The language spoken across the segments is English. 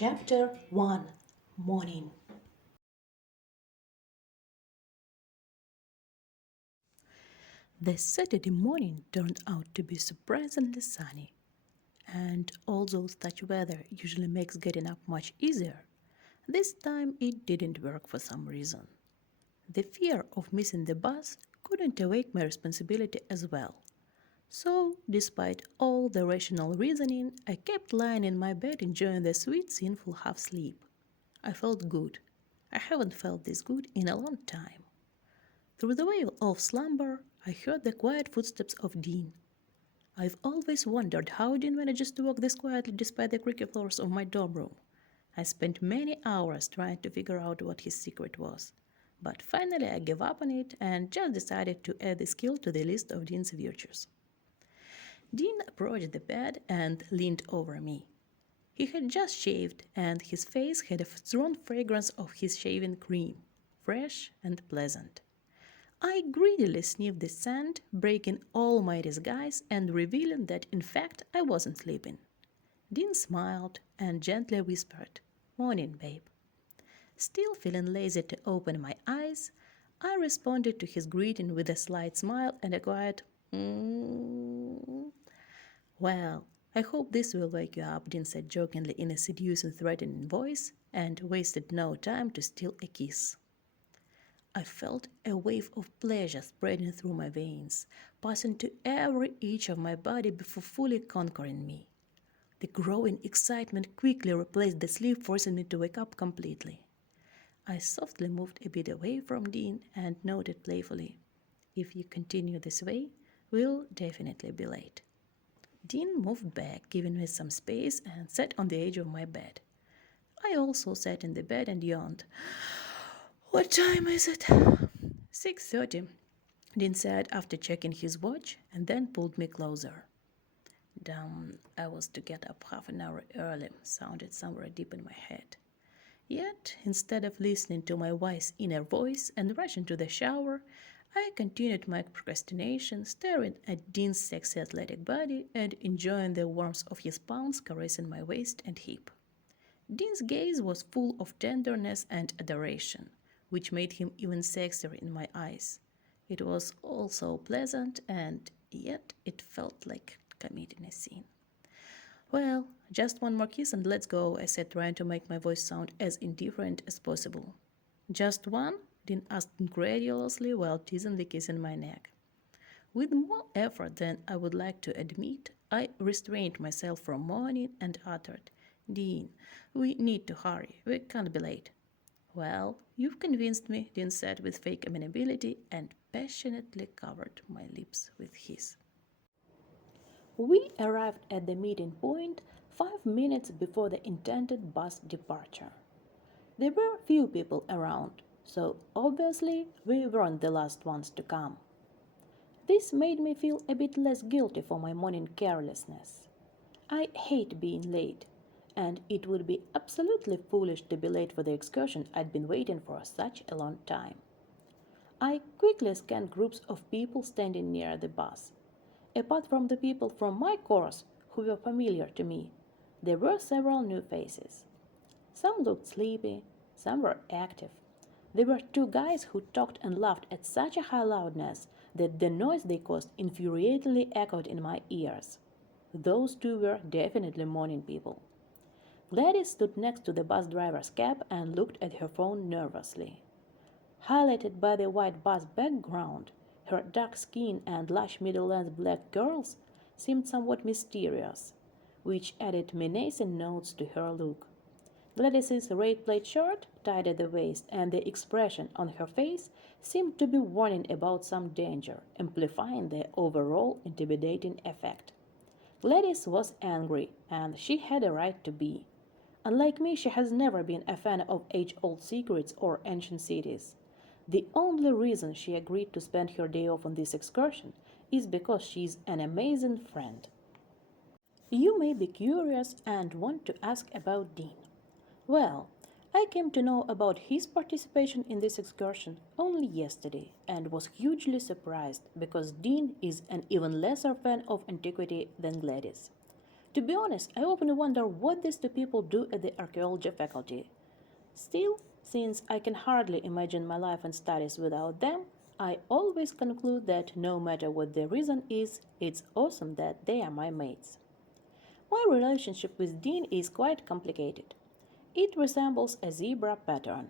Chapter 1 Morning. The Saturday morning turned out to be surprisingly sunny, and although such weather usually makes getting up much easier, this time it didn't work for some reason. The fear of missing the bus couldn't awake my responsibility as well. So, despite all the rational reasoning, I kept lying in my bed enjoying the sweet, sinful half sleep. I felt good. I haven't felt this good in a long time. Through the veil of slumber, I heard the quiet footsteps of Dean. I've always wondered how Dean manages to walk this quietly despite the creaky floors of my dorm room. I spent many hours trying to figure out what his secret was. But finally, I gave up on it and just decided to add the skill to the list of Dean's virtues. Dean approached the bed and leaned over me. He had just shaved, and his face had a strong fragrance of his shaving cream, fresh and pleasant. I greedily sniffed the scent, breaking all my disguise and revealing that in fact I wasn't sleeping. Dean smiled and gently whispered, "Morning, babe." Still feeling lazy to open my eyes, I responded to his greeting with a slight smile and a quiet, "Mm." "Well, I hope this will wake you up," Dean said jokingly in a seducing, threatening voice, and wasted no time to steal a kiss. I felt a wave of pleasure spreading through my veins, passing to every inch of my body before fully conquering me. The growing excitement quickly replaced the sleep, forcing me to wake up completely. I softly moved a bit away from Dean and noted playfully, "If you continue this way, we'll definitely be late." Dean moved back, giving me some space, and sat on the edge of my bed. I also sat in the bed and yawned. "What time is it?" "6:30, Dean said after checking his watch, and then pulled me closer. Damn, I was to get up half an hour early, sounded somewhere deep in my head. Yet, instead of listening to my wise inner voice and rushing to the shower, I continued my procrastination, staring at Dean's sexy athletic body and enjoying the warmth of his palms caressing my waist and hip. Dean's gaze was full of tenderness and adoration, which made him even sexier in my eyes. It was also pleasant, and yet it felt like committing a sin. "Well, just one more kiss and let's go," I said, trying to make my voice sound as indifferent as possible. "Just one?" Dean asked incredulously while teasingly kissing my neck. With more effort than I would like to admit, I restrained myself from moaning and uttered, "Dean, we need to hurry. We can't be late." "Well, you've convinced me," Dean said with fake amenability and passionately covered my lips with his. We arrived at the meeting point 5 minutes before the intended bus departure. There were few people around, so obviously we weren't the last ones to come. This made me feel a bit less guilty for my morning carelessness. I hate being late, and it would be absolutely foolish to be late for the excursion I'd been waiting for such a long time. I quickly scanned groups of people standing near the bus. Apart from the people from my course who were familiar to me, there were several new faces. Some looked sleepy, some were active. There were two guys who talked and laughed at such a high loudness that the noise they caused infuriatingly echoed in my ears. Those two were definitely morning people. Gladys stood next to the bus driver's cab and looked at her phone nervously. Highlighted by the white bus background, her dark skin and lush middle-length black curls seemed somewhat mysterious, which added menacing notes to her look. Gladys's red plaid shirt, tied at the waist, and the expression on her face seemed to be warning about some danger, amplifying the overall intimidating effect. Gladys was angry, and she had a right to be. Unlike me, she has never been a fan of age-old secrets or ancient cities. The only reason she agreed to spend her day off on this excursion is because she's an amazing friend. You may be curious and want to ask about Dean. Well, I came to know about his participation in this excursion only yesterday and was hugely surprised because Dean is an even lesser fan of antiquity than Gladys. To be honest, I often wonder what these two people do at the archaeology faculty. Still, since I can hardly imagine my life and studies without them, I always conclude that no matter what the reason is, it's awesome that they are my mates. My relationship with Dean is quite complicated. It resembles a zebra pattern.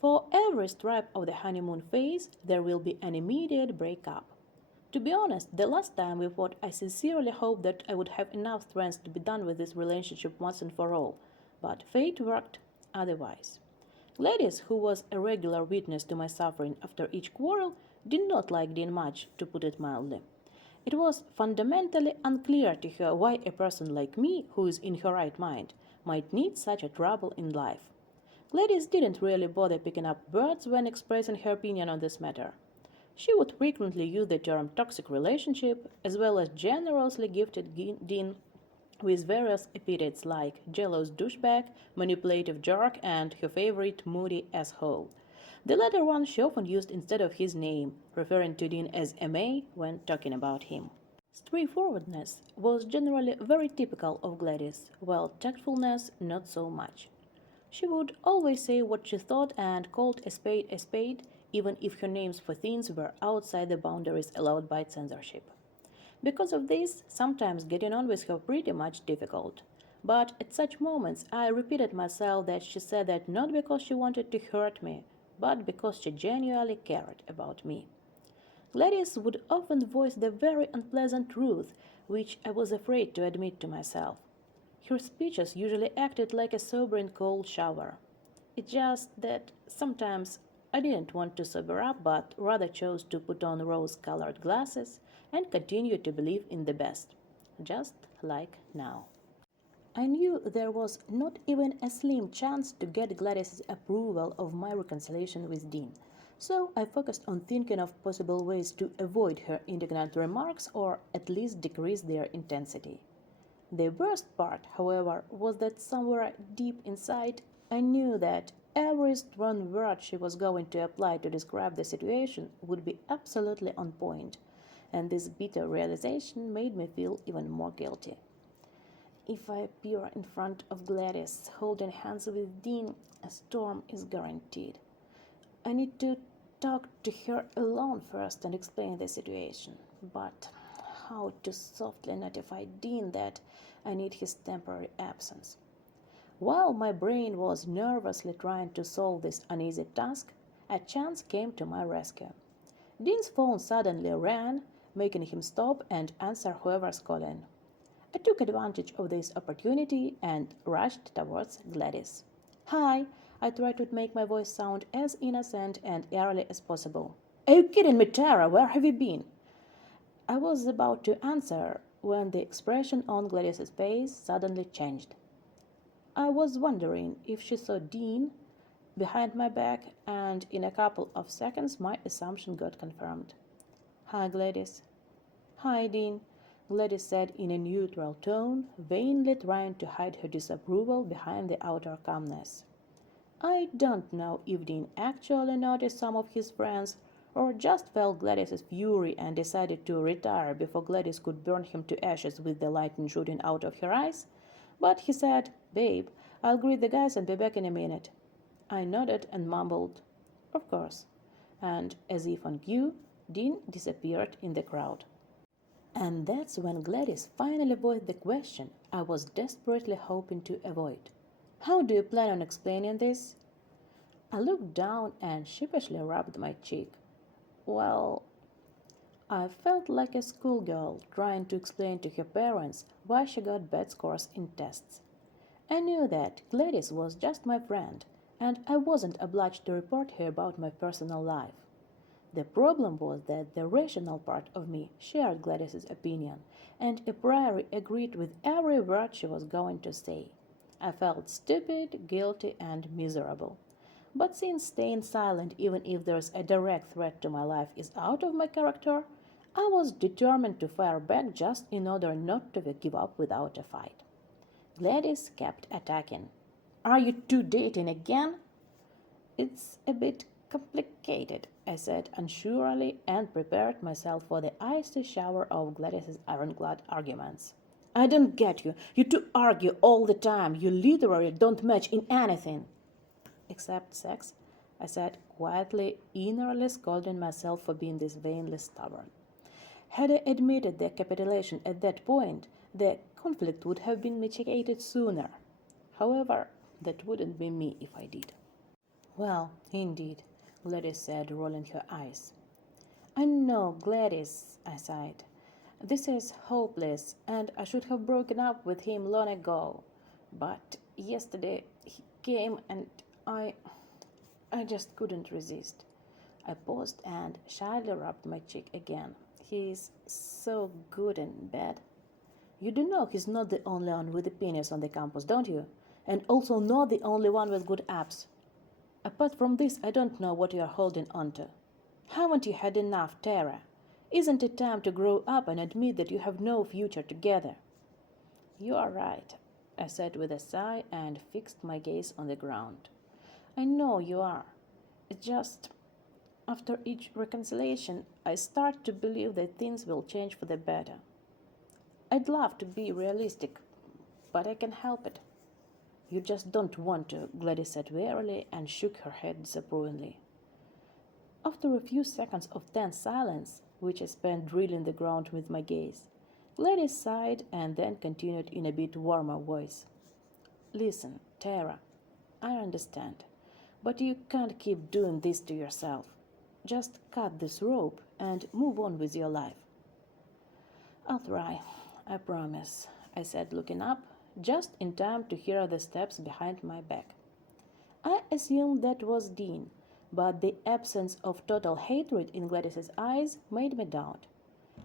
For every stripe of the honeymoon phase, there will be an immediate breakup. To be honest, the last time we fought, I sincerely hoped that I would have enough strength to be done with this relationship once and for all, but fate worked otherwise. Gladys, who was a regular witness to my suffering after each quarrel, did not like Dean much, to put it mildly. It was fundamentally unclear to her why a person like me, who is in her right mind, might need such a trouble in life. Gladys didn't really bother picking up words when expressing her opinion on this matter. She would frequently use the term toxic relationship, as well as generously gifted Dean with various epithets like jealous douchebag, manipulative jerk, and her favorite moody asshole. The latter one she often used instead of his name, referring to Dean as M.A. when talking about him. Straightforwardness was generally very typical of Gladys, while tactfulness not so much. She would always say what she thought and called a spade, even if her names for things were outside the boundaries allowed by censorship. Because of this, sometimes getting on with her pretty much difficult. But at such moments, I repeated myself that she said that not because she wanted to hurt me, but because she genuinely cared about me. Gladys would often voice the very unpleasant truth, which I was afraid to admit to myself. Her speeches usually acted like a sobering cold shower. It's just that sometimes I didn't want to sober up, but rather chose to put on rose colored glasses and continue to believe in the best, just like now. I knew there was not even a slim chance to get Gladys's approval of my reconciliation with Dean, so I focused on thinking of possible ways to avoid her indignant remarks or at least decrease their intensity. The worst part, however, was that somewhere deep inside I knew that every strong word she was going to apply to describe the situation would be absolutely on point, and this bitter realization made me feel even more guilty. If I appear in front of Gladys holding hands with Dean, a storm is guaranteed. I need to talk to her alone first and explain the situation. But how to softly notify Dean that I need his temporary absence? While my brain was nervously trying to solve this uneasy task, a chance came to my rescue. Dean's phone suddenly rang, making him stop and answer whoever's calling. I took advantage of this opportunity and rushed towards Gladys. "Hi," I tried to make my voice sound as innocent and airy as possible. "Are you kidding me, Tara? Where have you been?" I was about to answer when the expression on Gladys's face suddenly changed. I was wondering if she saw Dean behind my back, and in a couple of seconds my assumption got confirmed. "Hi, Gladys." "Hi, Dean," Gladys said in a neutral tone, vainly trying to hide her disapproval behind the outer calmness. I don't know if Dean actually noticed some of his friends or just felt Gladys's fury and decided to retire before Gladys could burn him to ashes with the lightning shooting out of her eyes, but he said, "Babe, I'll greet the guys and be back in a minute." I nodded and mumbled, "Of course," and as if on cue, Dean disappeared in the crowd. And that's when Gladys finally voiced the question I was desperately hoping to avoid. "How do you plan on explaining this?" I looked down and sheepishly rubbed my cheek. Well, I felt like a schoolgirl trying to explain to her parents why she got bad scores in tests. I knew that Gladys was just my friend, and I wasn't obliged to report her about my personal life. The problem was that the rational part of me shared Gladys's opinion and a priori agreed with every word she was going to say. I felt stupid, guilty, and miserable. But since staying silent even if there's a direct threat to my life is out of my character, I was determined to fire back just in order not to give up without a fight. Gladys kept attacking. "Are you two dating again?" "It's a bit complicated," I said unsurely and prepared myself for the icy shower of Gladys's ironclad arguments. I don't get you. You two argue all the time. You literally don't match in anything. Except sex, I said quietly, innerly scolding myself for being this vainly stubborn. Had I admitted their capitulation at that point, the conflict would have been mitigated sooner. However, that wouldn't be me if I did. Well, indeed, Gladys said, rolling her eyes. I know, Gladys, I sighed. This is hopeless, and I should have broken up with him long ago. But yesterday he came and I just couldn't resist. I paused and shyly rubbed my cheek again. He's so good in bed. You do know he's not the only one with a penis on the campus, don't you? And also not the only one with good abs. Apart from this, I don't know what you're holding on to. Haven't you had enough, Tara? Isn't it time to grow up and admit that you have no future together? You are right, I said with a sigh and fixed my gaze on the ground. I know you are. It's just, after each reconciliation, I start to believe that things will change for the better. I'd love to be realistic, but I can't help it. You just don't want to, Gladys said wearily and shook her head disapprovingly. After a few seconds of tense silence, which I spent drilling the ground with my gaze, Gladys sighed and then continued in a bit warmer voice. Listen, Tara, I understand, but you can't keep doing this to yourself. Just cut this rope and move on with your life. I'll try, I promise, I said, looking up, just in time to hear the steps behind my back. I assumed that was Dean, but the absence of total hatred in Gladys's eyes made me doubt.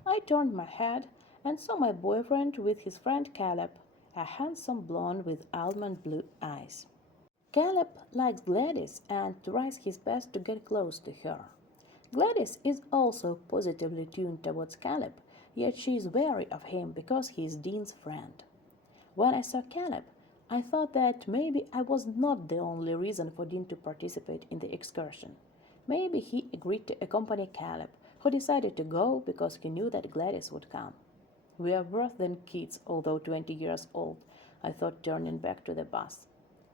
I turned my head and saw my boyfriend with his friend Caleb, a handsome blonde with almond blue eyes. Caleb likes Gladys and tries his best to get close to her. Gladys is also positively tuned towards Caleb, yet she is wary of him because he is Dean's friend. When I saw Caleb, I thought that maybe I was not the only reason for Dean to participate in the excursion. Maybe he agreed to accompany Caleb, who decided to go because he knew that Gladys would come. We are worse than kids, although 20 years old, I thought, turning back to the bus.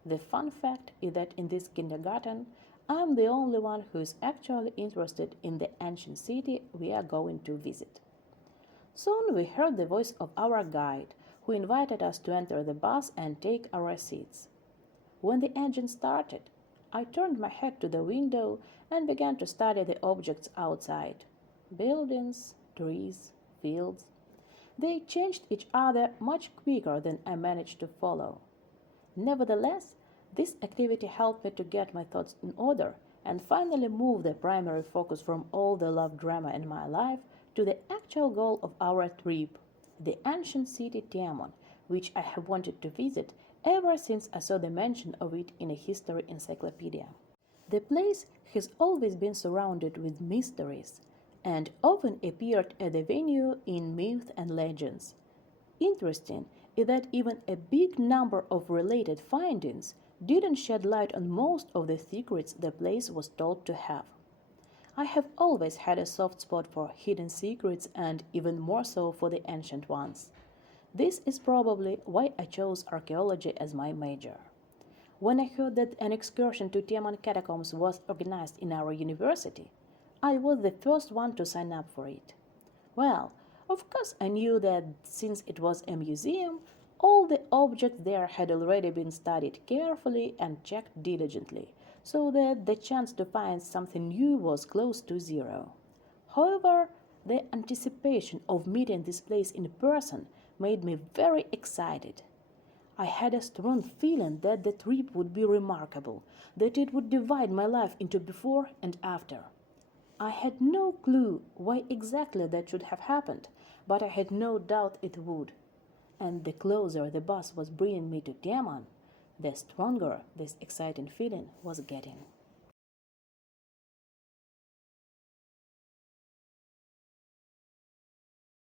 The fun fact is that in this kindergarten, I am the only one who is actually interested in the ancient city we are going to visit. Soon we heard the voice of our guide, who invited us to enter the bus and take our seats. When the engine started, I turned my head to the window and began to study the objects outside. Buildings, trees, fields. They changed each other much quicker than I managed to follow. Nevertheless, this activity helped me to get my thoughts in order and finally move the primary focus from all the love drama in my life to the actual goal of our trip, the ancient city Tiamon, which I have wanted to visit ever since I saw the mention of it in a history encyclopedia. The place has always been surrounded with mysteries and often appeared as a venue in myth and legends. Interesting is that even a big number of related findings didn't shed light on most of the secrets the place was told to have. I have always had a soft spot for hidden secrets and even more so for the ancient ones. This is probably why I chose archaeology as my major. When I heard that an excursion to Tiaman catacombs was organized in our university, I was the first one to sign up for it. Well, of course I knew that since it was a museum, all the objects there had already been studied carefully and checked diligently, so that the chance to find something new was close to zero. However, the anticipation of meeting this place in person made me very excited. I had a strong feeling that the trip would be remarkable, that it would divide my life into before and after. I had no clue why exactly that should have happened, but I had no doubt it would. And the closer the bus was bringing me to Tiaman, the stronger this exciting feeling was getting.